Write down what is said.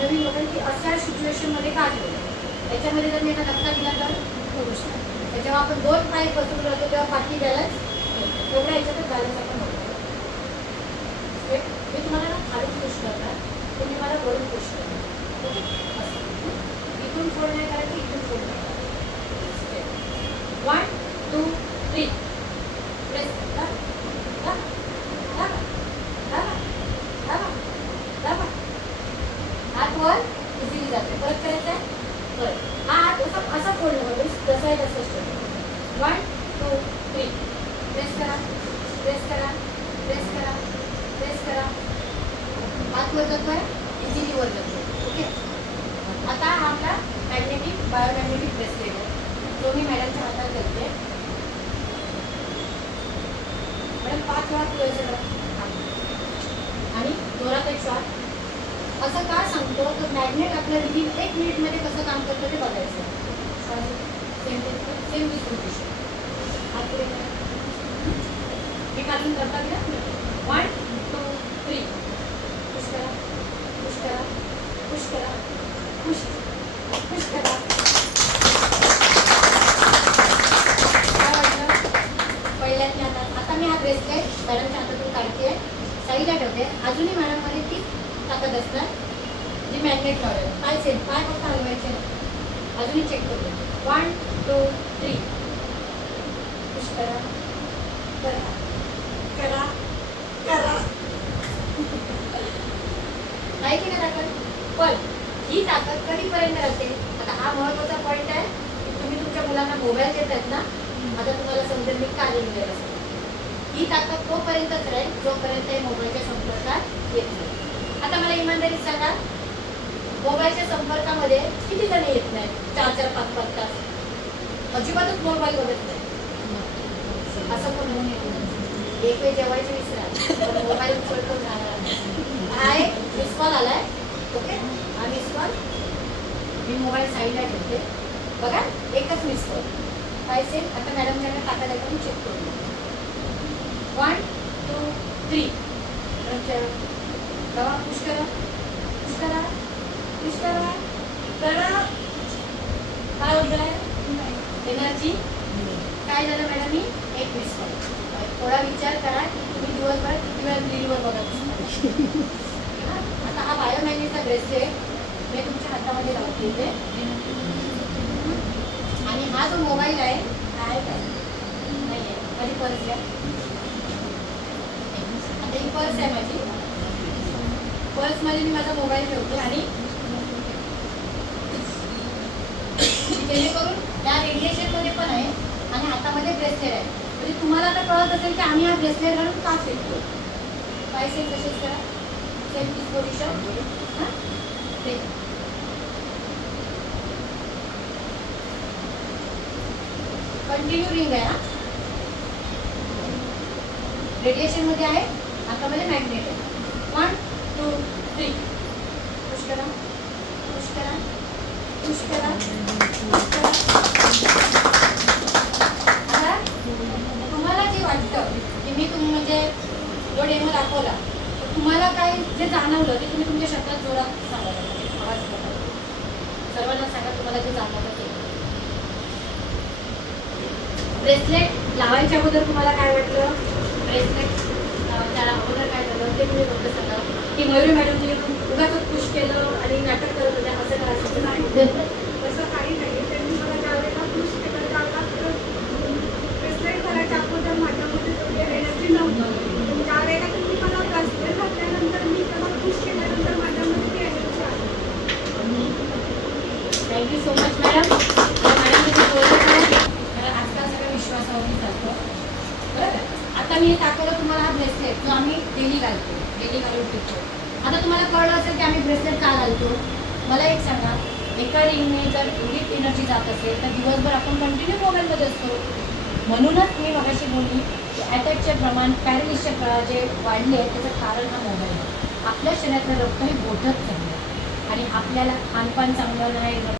नवीन लोकांनी की अशा सिच्युएशनमध्ये का ठेवलं. त्याच्यामध्ये जर मी आता धक्का दिला तर होऊ शकतो. जेव्हा आपण 2 पाय बसून राहतो तेव्हा पाठी बॅलन्स तेवढ्या ह्याच्यातच बॅलन्स आपण होतो. मी तुम्हाला ना खाली पुश करणार, तुम्ही मला वरून पुश करणार. ओके, असं इथून फोल्ड नाही करायचं, इथून फोल्ड नाही करायचं. 1 2 3 प्रेस करा. हात वर इझिली जाते. परत करायचं आहे. परत हा हात असा फोल्ड करून जसं आहे तसंच ठेवा. 1 2 3 प्रेस करा, प्रेस करा, प्रेस करा, प्रेस करा. हात वर जातोय, इझिली वर जातोय. ओके, आता हा आपला मॅग्नेटिक बायोमॅग्नेटिक ब्रेसलेट आहे, जो मी मॅडमच्या हातात घालते. मॅडम 5 वेळा फिरवायचं आणि जोरात एक शॉट. असं का सांगतो तर मॅग्नेट आपल्या विदिन 1 मिनिटमध्ये कसं काम करतं ते बघायचं. Same distribution. हात पुढे करा, हे काढून करता घ्या. 1 2 3 पुश करा, पुश करा, पुश करा, पुश पुश करा. काय वाटलं पहिल्याच हातात. आता मी हा ब्रेसलेट मॅडमच्या हातातून काढते, साईडला ठेवते. अजूनही मॅडममध्ये ती ताकद असणार जी मॅग्नेट लावलेलं. पाय सेम, पाय फक्त हलवायचे. अजूनही चेक करू. 1 2 3 पुश करा, करा करा करा. नाही की नाही ताकद. पण ही ताकद कधीपर्यंत राहते. आता हा महत्वाचा पॉईंट आहे की तुम्ही तुमच्या मुलांना मोबाईल देतात ना, आता तुम्हाला समजेल मी का लिहिलेलं असतं. ही ताकद तोपर्यंतच राहील जोपर्यंत हे मोबाईलच्या संपर्कात येत नाही. आता मला इमानदारीत सांगा, मोबाईलच्या संपर्कामध्ये किती जण येत नाही 4-4 5-5 तास अजिबातच मोबाईल बघत नाही. असं पण होऊन येत. एक वेळ जेवायचं विसरा, मोबाईल उचलतो जाणार. हा एक मिस कॉल आलाय. ओके, हा मिस कॉल मी मोबाईल साईडला ठेवते. बघा, एकच मिस कॉल. पाहिजे आता मॅडमच्याकडे टाकायला मी चेक करू. 1 2 3 करा, पुश करा, पुश करा, पुश करा, करा. काय होतंय एनर्जी. काय झालं मॅडम, मी एक मिस कॉल. थोडा विचार करा की तुम्ही दिवसभरात किती वेळा रीलवर बघत असता. आता हा बायोमॅग्नेटचा ब्रेसलेट मी तुमच्या हातामध्ये लावते इथे. आणि हा जो मोबाईल आहे हा आहे काय नाही आहे. माझी पर्स आहे. आता ही पर्स आहे माझी. पर्समध्ये मी माझा मोबाईल ठेवते आणि जेणेकरून या रेडिएशनमध्ये पण आहे आणि हातामध्ये ब्रेसलेट आहे. म्हणजे तुम्हाला आता कळत असेल की आम्ही हा ब्रेसलेट घालून का फिरतो. काय सेम तसेच करा, सेम पोझिशन. कंटिन्यू रिंग आहे. रेडिएशनमध्ये आहे, हातामध्ये मॅग्नेट आहे. 1 2 3 पुश करा, पुश करा, पुश करा, पुश करा. आता तुम्हाला जे वाटतं की मी म्हणजे जो डेमो दाखवला तुम्हाला काय जे जाणवलं ते तुम्ही तुमच्या शब्दात जोरात सांगा. आवाज करा, सर्वांना सांगा तुम्हाला जे जाणवलं ते. ब्रेसलेट लावायच्या अगोदर तुम्हाला काय वाटलं. ब्रेसलेट त्याला अगोदर काय झालं ते तुम्ही फक्त सांगा की मयुरी मॅडम तुम्ही उगाच पुश केलं आणि नाटक करत होत्या असं करायचं नाही. तसं काही नाही. त्यांनी मला ज्यावेळेला पुश केलं त्यावेळेला ब्रेसलेट करायच्या अगोदर माझ्यामध्ये तेवढी एनर्जी नव्हती. ज्यावेळेला तुम्ही मला ब्रेसलेट घातल्यानंतर मी त्याला पुश केल्यानंतर माझ्यामध्ये ती एनर्जी आली. Thank you so much madam. Madam तुम्ही बोलत आहे कारण आजकाल सगळं विश्वासावरती चालतं. बरोबर. आता मी हे दाखवलं तुम्हाला हा ब्रेसलेट जो आम्ही डेली घालतो, डेली घालून फिरतो. आता तुम्हाला कळलं असेल की आम्ही ब्रेसलेट का घालतो. मला एक सांगा, एका रिंगने जर एवढी एनर्जी जात असेल तर दिवसभर आपण कंटिन्यू मोबाईलमध्ये असतो. म्हणूनच मी मगाशी बोलली की अटॅकचे प्रमाण, पॅरालिसचे जे वाढले आहे त्याचं कारण हा मोबाईल आहे. आपल्या शरीरातलं रक्त हे बोटत चाललं आणि आपल्याला खानपान चांगलं नाही.